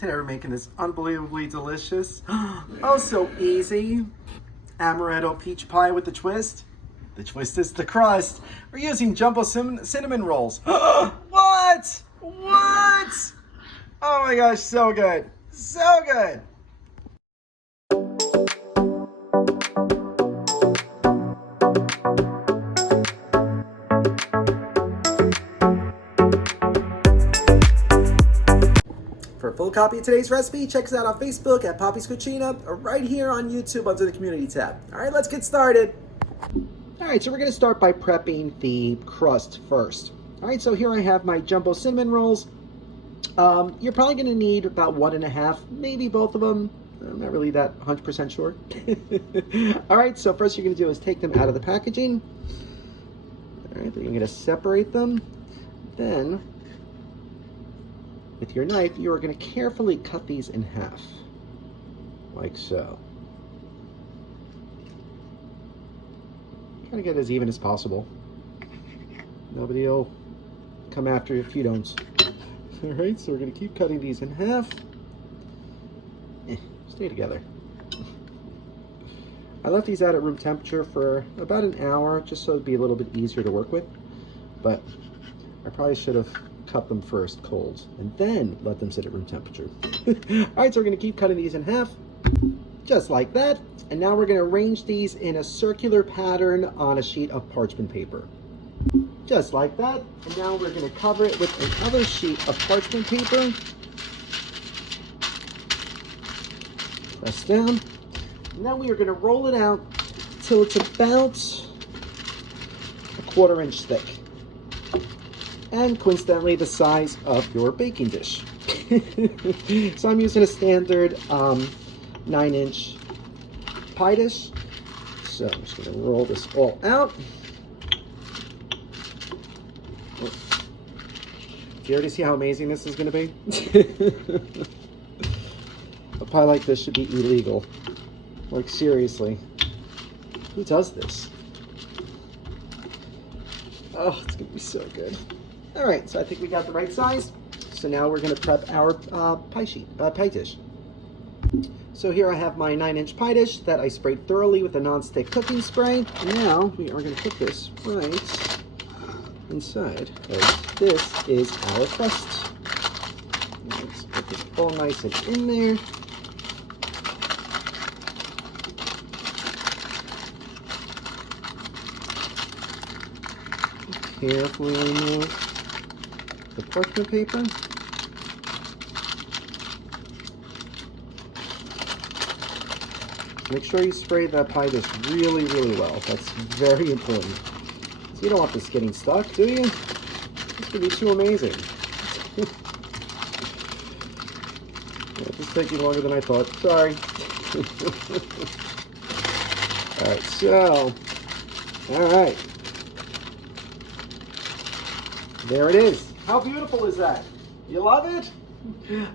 Today we're making this unbelievably delicious, oh so easy, Amaretto Peach Pie with the twist. The twist is the crust. We're using jumbo cinnamon rolls. What? What? Oh my gosh, so good. So good. For a full copy of today's recipe, check us out on Facebook at Poppy's Cucina or right here on YouTube under the community tab. All right, let's get started. All right, so we're gonna start by prepping the crust first. All right, so here I have my jumbo cinnamon rolls. You're probably gonna need about 1.5, maybe both of them. I'm not really that 100% sure. All right, so first you're gonna do is take them out of the packaging. All right, then you're gonna separate them. Then, with your knife, you are gonna carefully cut these in half, like so. Try to get as even as possible. Nobody will come after you if you don't. All right, so we're gonna keep cutting these in half. Stay together. I left these out at room temperature for about an hour, just so it'd be a little bit easier to work with. But I probably should have cut them first cold and then let them sit at room temperature. All right, so we're gonna keep cutting these in half, just like that. And now we're gonna arrange these in a circular pattern on a sheet of parchment paper. Just like that. And now we're gonna cover it with another sheet of parchment paper. Press down. And now we are gonna roll it out till it's about a 1/4 inch thick. And coincidentally, the size of your baking dish. So I'm using a standard 9-inch pie dish. So I'm just gonna roll this all out. Do you already see how amazing this is gonna be? A pie like this should be illegal. Like seriously, who does this? Oh, it's gonna be so good. All right, so I think we got the right size. So now we're gonna prep our pie dish. So here I have my 9-inch pie dish that I sprayed thoroughly with a non-stick cooking spray. Now we are gonna put this right inside, because this is our crust. Let's put this all nice and in there. Carefully remove the parchment paper. Make sure you spray that pie dish really, really well. That's very important. So you don't want this getting stuck, do you? This could be too amazing. Yeah, this is taking longer than I thought. Sorry. All right, so, all right. There it is. How beautiful is that? You love it?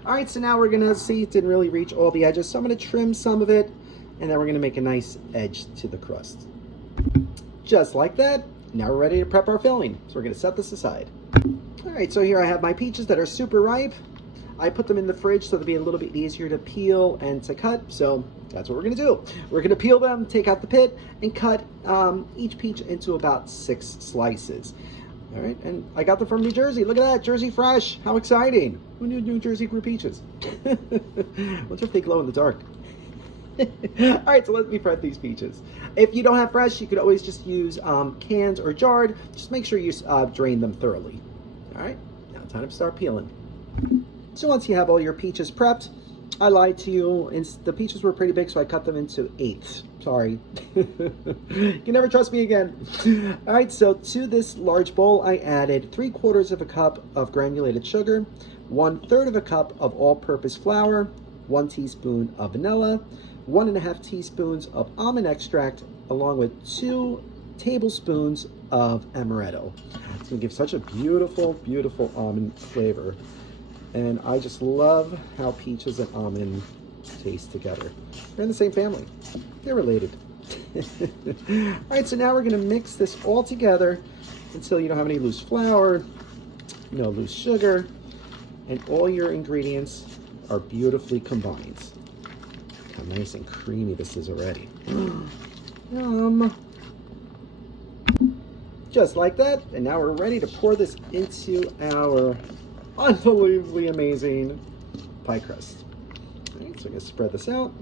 All right, so now we're gonna see it didn't really reach all the edges, so I'm gonna trim some of it, and then we're gonna make a nice edge to the crust. Just like that. Now we're ready to prep our filling. So we're gonna set this aside. All right, so here I have my peaches that are super ripe. I put them in the fridge so they'll be a little bit easier to peel and to cut. So that's what we're gonna do. We're gonna peel them, take out the pit, and cut each peach into about 6 slices. All right, and I got them from New Jersey. Look at that, Jersey fresh. How exciting. Who knew New Jersey grew peaches? Wonder if they glow in the dark. All right, so let me prep these peaches. If you don't have fresh, you could always just use canned or jarred. Just make sure you drain them thoroughly. All right, now time to start peeling. So once you have all your peaches prepped, I lied to you. The peaches were pretty big, so I cut them into 1/8. Sorry. You can never trust me again. All right, so to this large bowl, I added 3/4 cup of granulated sugar, 1/3 cup of all-purpose flour, 1 teaspoon of vanilla, 1.5 teaspoons of almond extract, along with 2 tablespoons of amaretto. It's gonna give such a beautiful, beautiful almond flavor. And I just love how peaches and almond taste together. They're in the same family. They're related. All right, so now we're gonna mix this all together until you don't have any loose flour, no loose sugar. and all your ingredients are beautifully combined. Look how nice and creamy this is already. Yum. Just like that, and now we're ready to pour this into our unbelievably amazing pie crust. All right, so I'm gonna spread this out.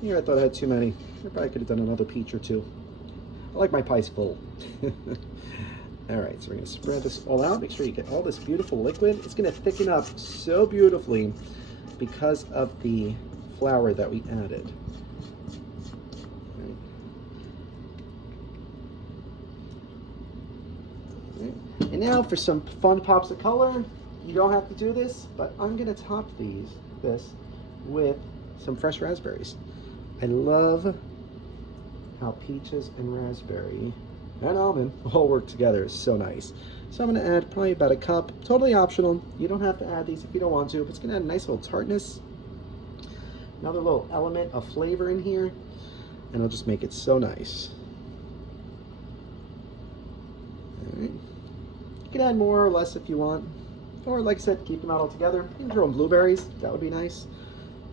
Here, I thought I had too many. I probably could have done another peach or two. I like my pies full. All right, so we're gonna spread this all out. Make sure you get all this beautiful liquid. It's gonna thicken up so beautifully because of the flour that we added. And now for some fun pops of color. You don't have to do this, but I'm gonna top this with some fresh raspberries. I love how peaches and raspberry and almond all work together. It's so nice. So I'm gonna add probably about a cup, totally optional. You don't have to add these if you don't want to, but it's gonna add a nice little tartness. Another little element of flavor in here, and it'll just make it so nice. All right. You can add more or less if you want. Or like I said, keep them out all together. You can throw in blueberries, that would be nice.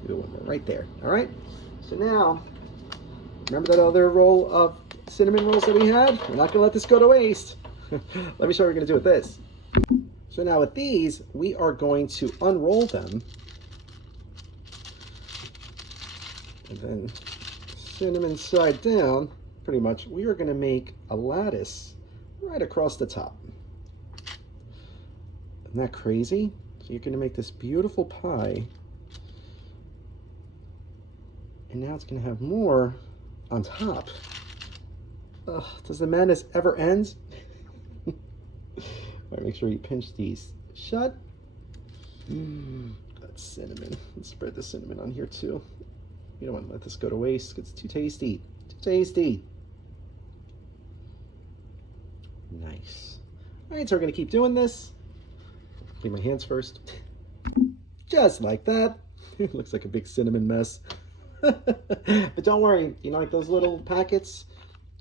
Do one more right there, all right? So now, remember that other roll of cinnamon rolls that we had? We're not gonna let this go to waste. Let me show you what we're gonna do with this. So now with these, we are going to unroll them. And then cinnamon side down, pretty much, we are gonna make a lattice right across the top. Isn't that crazy? So you're gonna make this beautiful pie, and now it's gonna have more on top. Ugh, does the madness ever end? Right, make sure you pinch these shut. That's cinnamon. Let's spread the cinnamon on here too. You don't want to let this go to waste because it's too tasty. Too tasty. Nice. All right, so we're gonna keep doing this. Clean my hands first. Just like that. It looks like a big cinnamon mess. But don't worry, you know, like those little packets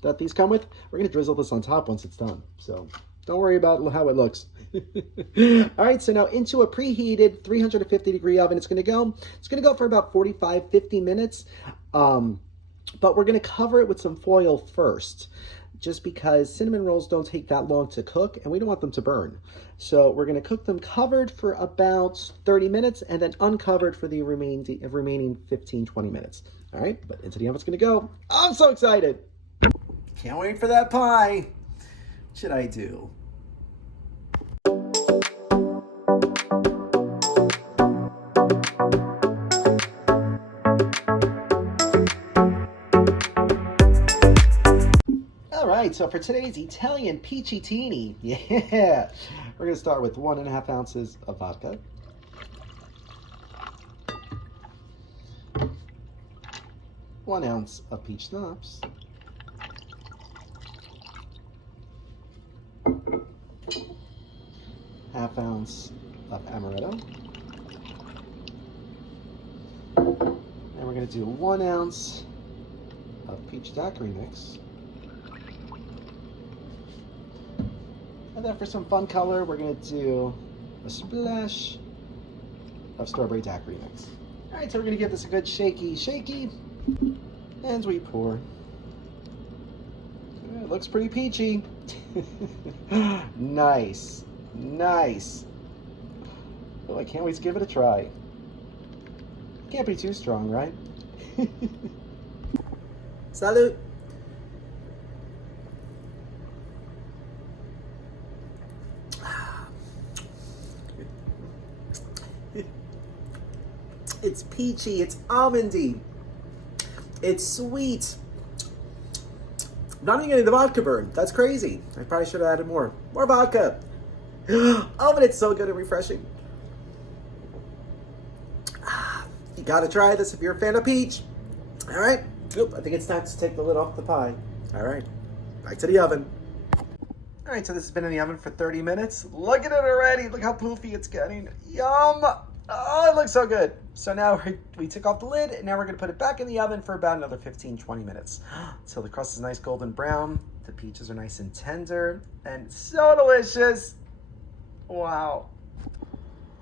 that these come with, we're gonna drizzle this on top once it's done. So don't worry about how it looks. All right, so now into a preheated 350-degree oven, it's gonna go for about 45-50 minutes. But we're gonna cover it with some foil first, just because cinnamon rolls don't take that long to cook and we don't want them to burn. So we're gonna cook them covered for about 30 minutes and then uncovered for the remaining 15-20 minutes. All right, but into the oven it's gonna go. I'm so excited. Can't wait for that pie. What should I do? All right, so for today's Italian peachy teeny, yeah, we're gonna start with 1.5 ounces of vodka, 1 ounce of peach schnapps, 1/2 ounce of amaretto, and we're gonna do 1 ounce of peach daiquiri mix. And then for some fun color, we're gonna do a splash of strawberry daiquiri mix. All right, so we're gonna give this a good shaky, and we pour. It looks pretty peachy. Nice. Well, I can't wait to give it a try. Can't be too strong, right? Salud. It's peachy, it's almondy, it's sweet. Not even getting the vodka burn. That's crazy. I probably should have added more vodka. Oh, but it's so good and refreshing. You gotta try this if you're a fan of peach. All right, oop, I think it's time to take the lid off the pie. All right, back to the oven. All right, so this has been in the oven for 30 minutes. Look at it already. Look how poofy it's getting. Yum. Oh, it looks so good. So now we took off the lid, and now we're gonna put it back in the oven for about another 15-20 minutes until the crust is nice golden brown. The peaches are nice and tender and so delicious. Wow.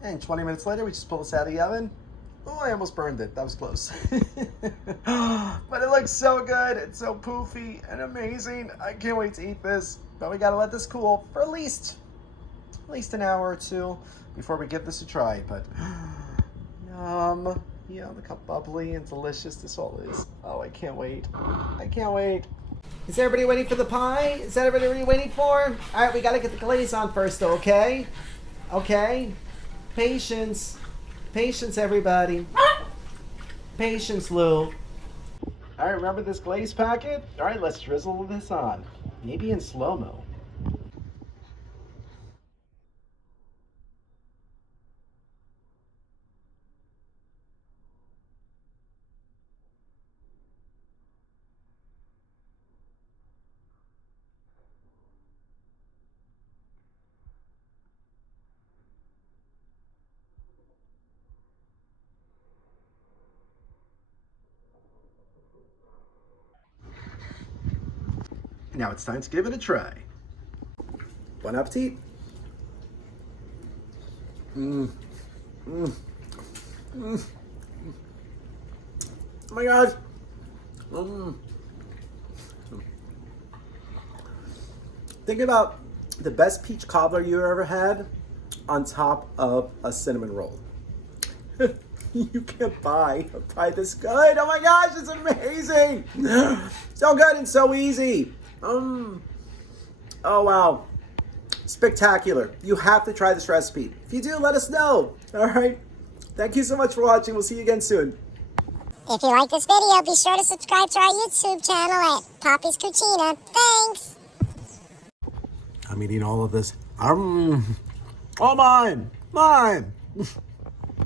And 20 minutes later, we just pull this out of the oven. Oh, I almost burned it. That was close. But it looks so good. It's so poofy and amazing. I can't wait to eat this. But we gotta let this cool for at least an hour or two before we give this a try. But yum. Yeah, look how bubbly and delicious this all is. Oh, I can't wait. I can't wait. Is everybody waiting for the pie? Is that everybody waiting for? All right, we gotta get the glaze on first, though, okay? Okay. Patience. Patience, everybody. Patience, Lou. All right, remember this glaze packet? All right, let's drizzle this on. Maybe in slow-mo. Now it's time to give it a try. Bon appetit. Mmm. Mmm. Mmm. Oh my gosh. Mmm. Think about the best peach cobbler you ever had on top of a cinnamon roll. You can't buy a pie this good. Oh my gosh, it's amazing. So good and so easy. Oh wow. Spectacular. You have to try this recipe. If you do, let us know. All right. Thank you so much for watching. We'll see you again soon. If you like this video, be sure to subscribe to our YouTube channel at Poppy's Cucina. Thanks! I'm eating all of this. Oh, mine! Mine!